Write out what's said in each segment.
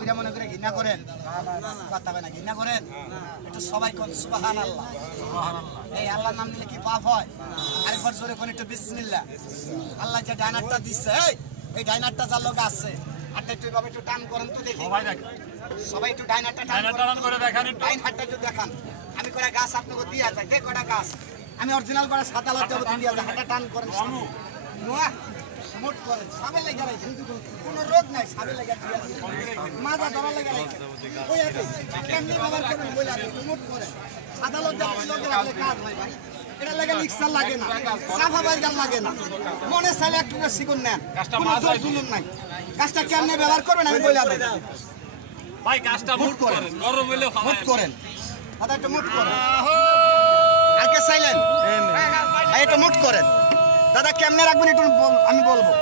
কইরা মনে করে ঘৃণা করেন কথা হয় না ঘৃণা করেন একটু সবাই কোন সুবহানাল্লাহ এই আল্লাহর নাম নিলে কি পাপ হয় আরেকবার জোরে কোন একটু বিসমিল্লাহ আল্লাহ যে ডাইনারটা দিচ্ছে এই ডাইনারটা যার লোক আছে আর একটু এভাবে একটু টান করেন তো দেখি সবাই একটু ডাইনারটা টান করে দেখান ডাইনারটা একটু দেখান আমি কটা গাছ আপনাকে দিয়া যায় দেখ কটা গাছ আমি অরিজিনাল করে সাদা লজ্জা দিয়া যায় হাঁটা টান করেন মোট করেন সাবে লেগে রাখে কোনো রোগ নাই সাবে লেগে মাজা ধরা লেগে রাখে ওই আছে কেমনি ব্যবহার করবেন বলে আছে মোট করেন সাদা লজ্জা লগে রাখলে কাজ হয় ভাই এটা লাগে মিক্সার লাগে না সাফা বাইগাল লাগে না মনে চাইলে একটু শিখুন নেন কোনো জোর জুলুম নাই কাজটা কেমনে ব্যবহার করবেন আমি বলে দেব ভাই কাজটা মোট করেন গরম হইলে মোট করেন দাদা একটু মোট করেন আর কে চাইলেন ভাই একটু মোট করেন দাদা কেমনে রাখবেন একটু আমি বলবো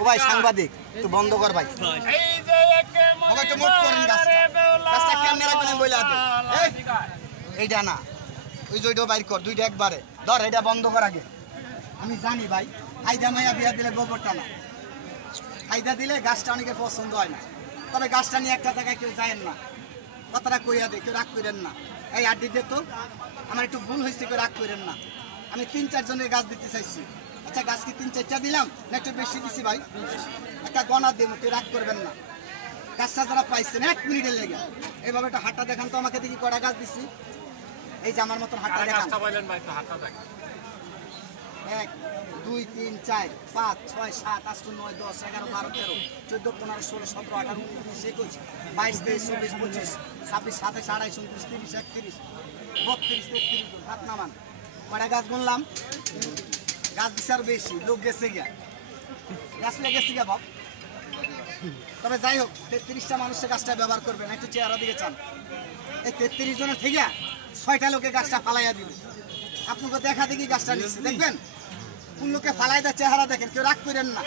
ও ভাই সাংবাদিক একটু বন্ধ কর ভাই একটু মোট করেন কাজটা কেমনে রাখবেন আমি বলে দেব এইটা না ওই যে ওইটা বাইর কর দুইটা একবারে ধর এটা বন্ধ কর আগে আমি জানি ভাই আইদা মাইয়া বিয়া দিলে গোবরটা না আইদা দিলে গাছটা অনেকের পছন্দ হয় না তবে গাছটা নিয়ে একটা জায়গায় কেউ যায় না কথাটা কইয়া দে কেউ রাগ করেন না এই আড্ডি দে তো আমার একটু ভুল হয়েছে কেউ রাগ করেন না আমি 3-4 জনের গাছ দিতে চাইছি আচ্ছা গাছ কি 3-4টা দিলাম না একটু বেশি দিছি ভাই একটা গণা দেব কেউ রাগ করবেন না গাছটা যারা পাইছেন 1 মিনিটের লেগে এইভাবে একটা হাঁটা দেখান তো আমাকে দেখি কটা গাছ দিছি এই যে আমার মতন হাঁটা দেখান 1 2 3 4 5 6 7 8 9 10 11 12 13 14 15 16 17 18 19 21 22 23 24 25 26 27 28 29 30 31 32 33 হাত নামান কটা গাছ গুনলাম গাছ দিছার বেশি লোক গেছে গিয়া গাছ লেগে গেছে গিয়া বাপ তবে যাই হোক 33টা মানুষের গাছটা ব্যবহার করবেন একটু চেহারা দিকে চান এই 33 জনের থেকে 6টা লোকে গাছটা ফালাইয়া দিবে আপনাকে দেখা দেখি গাছটা নিচ্ছে দেখবেন কোন লোকে ফালাই দেয় চেহারা দেখেন কেউ রাগ করেন না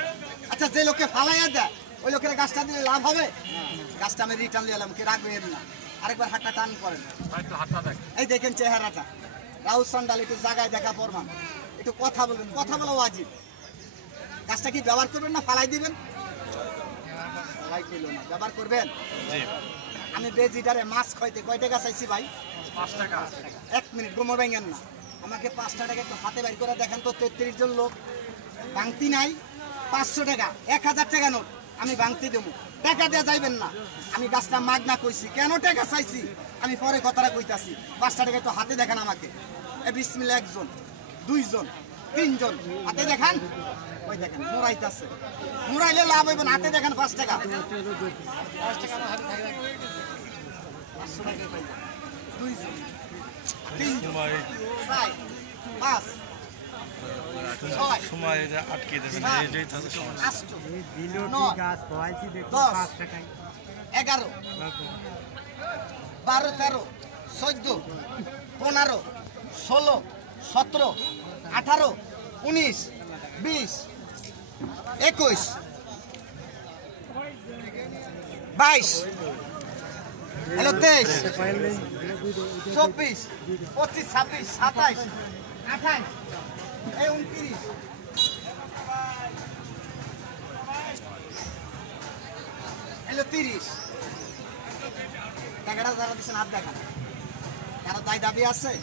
আচ্ছা যে লোকে ফালাইয়া দেয় ওই লোকের গাছটা দিলে লাভ হবে গাছটা আমি রিটার্ন নিলাম কেউ রাগ করেন না আরেকবার হাতটা টান করেন এই দেখেন চেহারাটা রাউস সান্ডাল একটু জায়গায় দেখা প্রমাণ একটু কথা বলবেন কথা বলা ওয়াজিব গাছটা কি ব্যবহার করবেন না ফালাই দিবেন ফালাই কইলো না ব্যবহার করবেন আমি বেজিটারে মাছ খাইতে কয় টাকা চাইছি ভাই 5 টাকা 1 মিনিট গোমর ভাঙেন না আমাকে 5 টাকা একটু হাতে বাইর করে দেখেন তো 33 জন লোক ভাঙতি নাই 500 টাকা 1000 টাকা নোট আমি ভাঙতি দেবো টাকা দেওয়া যাইবেন না আমি গাছটা মাগনা কইছি কেন টাকা চাইছি আমি পরে কথাটা কইতাছি 5 টাকা একটু হাতে দেখেন আমাকে এ বিসমিল্লাহ একজন দুইজন তিনজন হাতে দেখান ওই দেখেন মুরাইতাছে মুরাইলে লাভ হইব না হাতে দেখেন 5 টাকা 5 টাকা হাতে থাকে 500 টাকা পাই দুইজন তিনজন চার পাঁচ সময় আটকে দিয়েছেন এইটাই থাকে সমস্যা 11 12 13 14 15 16 17 18 19 20 21 22 হ্যালো 23 24 25 26 27 28 এই 29 হ্যালো 30 টাকাটা যারা দিচ্ছেন হাত দেখান কারো দাবি আছে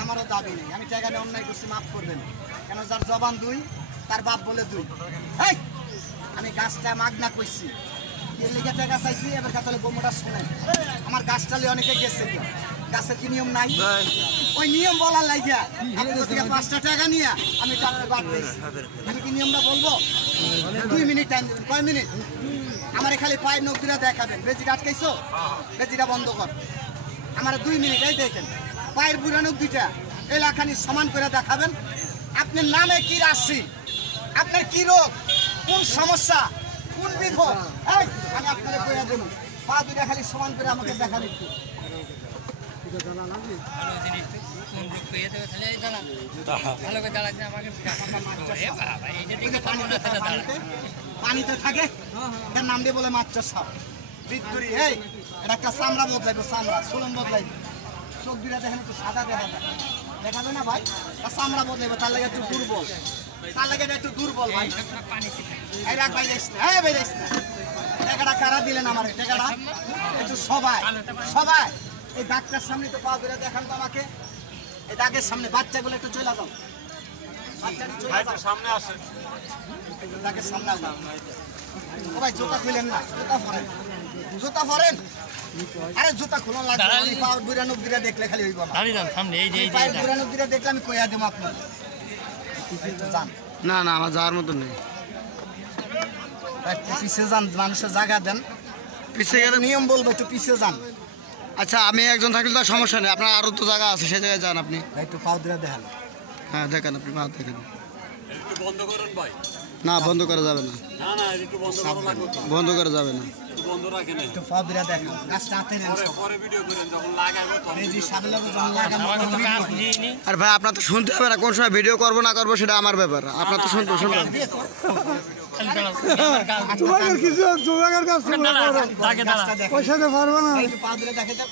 আমারও দাবি নেই আমি টাকা নিয়ে অন্যায় করছি মাফ করবেন কেন যার জবান 2 তার বাপ বলে 2 আমি গাছটা মাগনা কইছি এর লেগে টাকা চাইছি এবার তাহলে গোমটা শুনেন আমার গাছটা লিয়ে অনেকে গেছে গাছের কি নিয়ম নাই ওই নিয়ম বলার লাগিয়া আপনাদের থেকে 5টা টাকা নিয়ে আমি টাকা বাদ দিয়েছি আমি কি নিয়মটা বলবো 2 মিনিট টাইম দেবেন কয় মিনিট আমার খালি পায়ের নখ দুটা দেখাবেন বেজিটা আটকাইছো বেজিটা বন্ধ কর আমার 2 মিনিট এই দেখেন পায়ের বুড়া নখ দুইটা এলাকানি সমান করে দেখাবেন আপনার নামে কি রাশি আপনার কি রোগ কোন সমস্যা কোন বিপদ এই আমি আপনারে কইয়া দেব পা দুইটা খালি সমান করে আমাকে দেখান একটু পানিতে থাকে এটার নাম দিয়ে বলে মাছ সাপ বিদ্যুরি এই এটা একটা চামড়া বদলাইবো চামড়া সোলন বদলাইবো চোখ দুইটা দেখেন একটু সাদা দেখা যায় দেখাবে না ভাই চামড়া বদলাইবো তার লাগে একটু দুর্বল তার লাগে একটু দুর্বল ভাই এই রাখ ভাই যাইস না এই ভাই যাইস না টাকাটা কারা দিলেন আমার টাকাটা একটু সবাই সবাই এই ডাক্তার সামনে তো পা ধরে দেখান তো আমাকে এই দাগের সামনে বাচ্চাগুলো একটু চলে যাও বাচ্চাটি চলে ভাই যাও একটু সামনে আসে দাগের সামনে আসো ও ভাই জুতা খুলেন না জুতা পরেন আরে জুতা খুলন লাগবে আমি পাউড বুড়ানুক দিরা দেখলে খালি হইব না দাঁড়িয়ে যান সামনে এই যে এই যে পাউড বুড়ানুক দিরা দেখলে আমি কইয়া দেব আপনার জান না না আমার যাওয়ার মতো নেই একটু পিছিয়ে যান মানুষের জায়গা দেন পিছিয়ে গেলে নিয়ম বলবো একটু পিছিয়ে যান আচ্ছা আমি একজন থাকলে তো সমস্যা নেই আপনার আরও তো জায়গা আছে সেই জায়গায় যান আপনি একটু পাউড দিরা দেখেন হ্যাঁ দেখেন আপনি ভালো দেখেন একটু বন্ধ করুন ভাই না বন্ধ করা যাবে না না না একটু বন্ধ করা লাগবে তো। বন্ধ করা যাবে না একটু বন্ধ রাখেন একটু পাউড দিরা দেখেন গাছটা হাতে নেন পরে পরে ভিডিও করেন যখন লাগাবো তখন এই যে সামনে যখন লাগানো আর ভাই আপনার তো শুনতে হবে না কোন সময় ভিডিও করবো না করবো সেটা আমার ব্যাপার আপনার তো শুনতে শুনতে হবে। গাছটা দেখেন পয়সাতে পারবো না একটু পাউড দিরা দেখে দেন